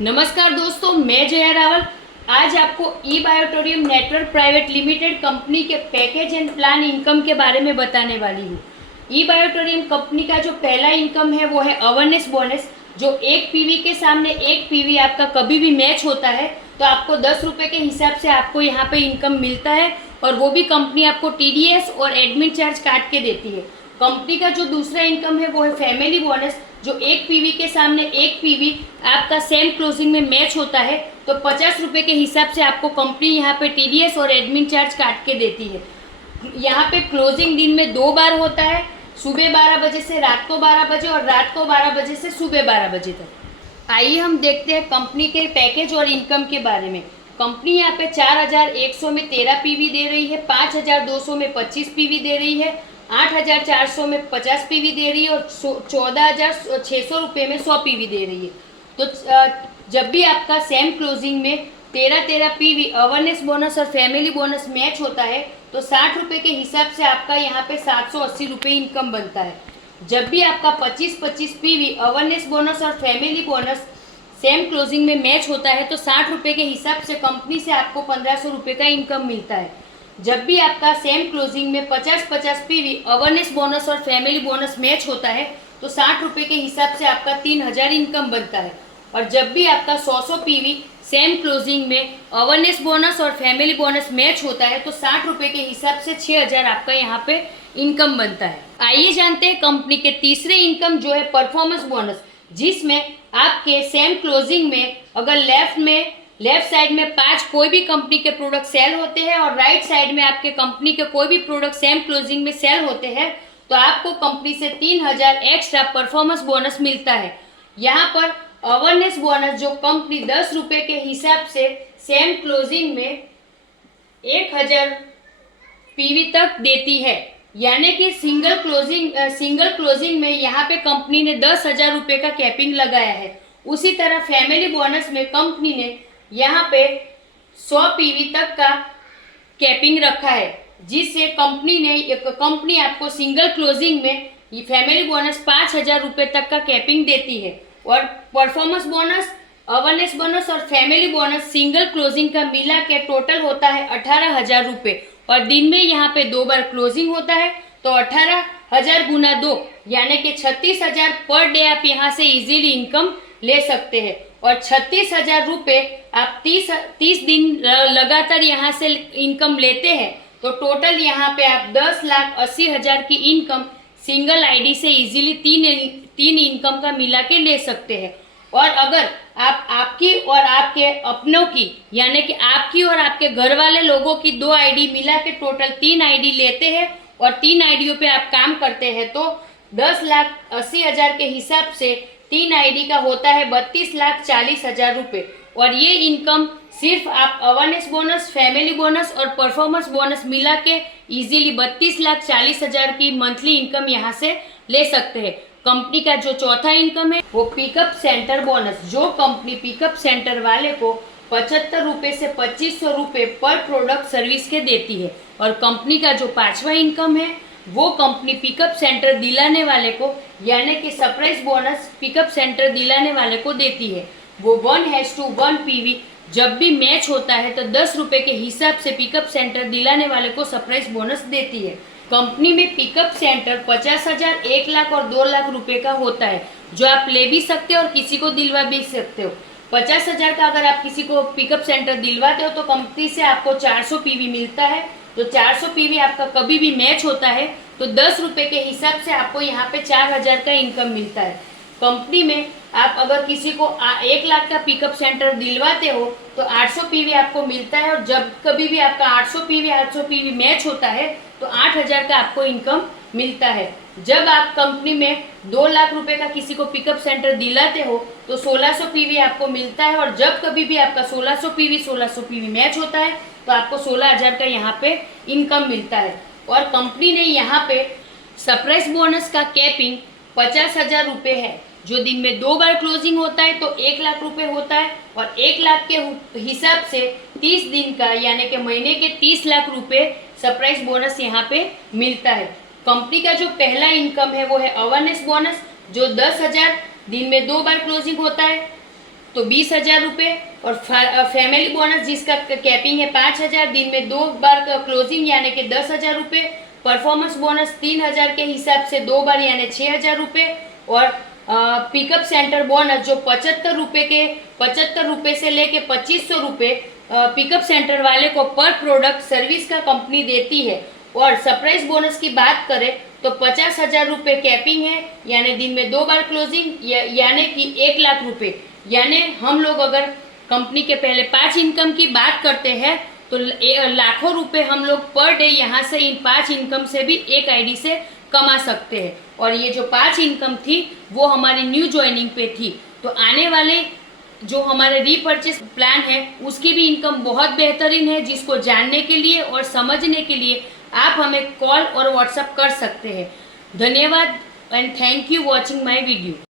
नमस्कार दोस्तों, मैं जया रावल आज आपको ई बायोटोरियम नेटवर्क प्राइवेट लिमिटेड कंपनी के पैकेज एंड प्लान इनकम के बारे में बताने वाली हूँ। ई बायोटोरियम कंपनी का जो पहला इनकम है वो है अवेयरनेस बोनस। जो एक पीवी के सामने एक पीवी आपका कभी भी मैच होता है तो आपको 10 रुपये के हिसाब से आपको यहाँ पे इनकम मिलता है, और वो भी कंपनी आपको टीडीएस और एडमिन चार्ज काट के देती है। कंपनी का जो दूसरा इनकम है वो है फैमिली बोनस। जो एक पीवी के सामने एक पीवी आपका सेम क्लोजिंग में मैच होता है तो 50 रुपये के हिसाब से आपको कंपनी यहाँ पे टीडीएस और एडमिन चार्ज काट के देती है। यहाँ पे क्लोजिंग दिन में 2 बार होता है, सुबह 12 बजे से रात को 12 बजे और रात को 12 बजे से सुबह 12 बजे तक। आइए हम देखते हैं कंपनी के पैकेज और इनकम के बारे में। कंपनी यहाँ पे 4100 में 13 पीवी दे रही है, 5200 में 25 पीवी दे रही है, 8400 में 50 पीवी दे रही है और 14600 रुपये में 100 पीवी दे रही है। तो जब भी आपका सेम क्लोजिंग में 13 पीवी अवेयरनेस बोनस और फैमिली बोनस मैच होता है तो 60 रुपये के हिसाब से आपका यहाँ पे 780 रुपये इनकम बनता है। जब भी आपका 25 पीवी अवेयरनेस बोनस और फैमिली बोनस सेम क्लोजिंग में मैच होता है तो 60 रुपये के हिसाब से कंपनी से आपको 1500 रुपये का इनकम मिलता है। जब भी आपका सेम क्लोजिंग में 50 पीवी अवेयरनेस बोनस और फैमिली बोनस मैच होता है तो 60 रुपये के हिसाब से आपका 3000 इनकम बनता है। और जब भी आपका 100 पीवी सेम क्लोजिंग में अवेयरनेस बोनस और फैमिली बोनस मैच होता है तो 60 रुपये के हिसाब से 6000 आपका यहाँ पे इनकम बनता है। आइए जानते हैं कंपनी के तीसरे इनकम जो है परफॉर्मेंस बोनस, जिसमें आपके सेम क्लोजिंग में अगर लेफ्ट साइड में 5 कोई भी कंपनी के प्रोडक्ट सेल होते हैं और राइट साइड में आपके कंपनी के कोई भी प्रोडक्ट सेम क्लोजिंग में सेल होते हैं तो आपको कंपनी से 3000 एक्स्ट्रा परफॉर्मेंस बोनस मिलता है। यहाँ पर अवेयरनेस बोनस जो कंपनी 10 रुपये के हिसाब से सेम क्लोजिंग में 1000 पीवी तक देती है, यानी कि सिंगल क्लोजिंग में यहाँ पे कंपनी ने 10,000 रुपये का कैपिंग लगाया है। उसी तरह फैमिली बोनस में कंपनी ने यहाँ पे 100 पीवी तक का कैपिंग रखा है, जिससे कंपनी आपको सिंगल क्लोजिंग में ये फैमिली बोनस 5000 रुपये तक का कैपिंग देती है। और परफॉर्मेंस बोनस, अवेयरनेस बोनस और फैमिली बोनस सिंगल क्लोजिंग का मिला के टोटल होता है 18,000 रुपये। और दिन में यहाँ पे 2 बार क्लोजिंग होता है तो 18,000 गुना 2 यानी कि 36,000 पर डे आप यहाँ से इजीली इनकम ले सकते हैं। और 36,000 रुपये आप 30 दिन लगातार यहाँ से इनकम लेते हैं तो टोटल यहाँ पे आप 10,80,000 की इनकम सिंगल आईडी से इजीली तीन इनकम का मिला के ले सकते हैं। और अगर आप आपकी और आपके अपनों की यानी कि आपकी और आपके घर वाले लोगों की 2 आईडी मिला के टोटल 3 आईडी लेते हैं और 3 आईडियों पे आप काम करते हैं तो 10,80,000 के हिसाब से 3 आईडी का होता है 32,40,000 रुपये। और ये इनकम सिर्फ आप अवेयरनेस बोनस, फैमिली बोनस और परफॉर्मेंस बोनस मिला के इजीली 32,40,000 की मंथली इनकम यहाँ से ले सकते हैं। कंपनी का जो चौथा इनकम है वो पिकअप सेंटर बोनस, जो कंपनी पिकअप सेंटर वाले को 75 रुपये से 2500 रुपये पर प्रोडक्ट सर्विस के देती है। और कंपनी का जो 5वां इनकम है वो कंपनी पिकअप सेंटर दिलाने वाले को यानी कि सरप्राइज बोनस पिकअप सेंटर दिलाने वाले को देती है। वो 1:1 पीवी जब भी मैच होता है तो 10 रुपये के हिसाब से पिकअप सेंटर दिलाने वाले को सरप्राइज बोनस देती है। कंपनी में पिकअप सेंटर 50,000, 1 लाख और 2 लाख रुपए का होता है, जो आप ले भी सकते हो और किसी को दिलवा भी सकते हो। 50,000 का अगर आप किसी को पिकअप सेंटर दिलवाते हो तो कंपनी से आपको 400 पीवी मिलता है। तो 400 पीवी आपका कभी भी मैच होता है तो 10 रुपये के हिसाब से आपको यहाँ पे 4000 का इनकम मिलता है। कंपनी में आप अगर किसी को 1 लाख का पिकअप सेंटर दिलवाते हो तो 800 पीवी आपको मिलता है। और जब कभी भी आपका 800 पीवी मैच होता है तो 8000 का आपको इनकम मिलता है। जब आप कंपनी में 2 लाख रुपए का किसी को पिकअप सेंटर दिलाते हो तो 1600 पीवी आपको मिलता है। और जब कभी भी आपका 1600 पीवी मैच होता है तो आपको 16,000 का यहाँ पे इनकम मिलता है। और कंपनी ने यहाँ पे सरप्राइज बोनस का कैपिंग 50,000 रुपये है, जो दिन में 2 बार क्लोजिंग होता है तो 1 लाख रुपए होता है। और 1 लाख के हिसाब से 30 दिन का यानी कि महीने के 30 लाख रुपए सरप्राइज बोनस यहाँ पे मिलता है। कंपनी का जो पहला इनकम है वो है अवेयरनेस बोनस, जो 10,000 दिन में 2 बार क्लोजिंग होता है तो 20,000 रुपये, और फैमिली बोनस जिसका कैपिंग है 5,000, दिन में 2 बार क्लोजिंग यानी कि 10,000 रुपये, परफॉर्मेंस बोनस 3,000 के हिसाब से 2 बार यानी 6,000 रुपये, और पिकअप सेंटर बोनस जो 75 रुपये से लेके 2,500 रुपये पिकअप सेंटर वाले को पर प्रोडक्ट सर्विस का कंपनी देती है। और सरप्राइज बोनस की बात करें तो 50,000 रुपये कैपिंग है, यानी दिन में 2 बार क्लोजिंग यानी कि 1 लाख रुपये। यानी हम लोग अगर कंपनी के पहले 5 इनकम की बात करते हैं तो लाखों रुपए हम लोग पर डे यहाँ से इन 5 इनकम से भी एक आईडी से कमा सकते हैं। और ये जो 5 इनकम थी वो हमारी न्यू ज्वाइनिंग पे थी, तो आने वाले जो हमारे रीपर्चेस प्लान है उसकी भी इनकम बहुत बेहतरीन है, जिसको जानने के लिए और समझने के लिए आप हमें कॉल और व्हाट्सएप कर सकते हैं। धन्यवाद and thank you watching my video.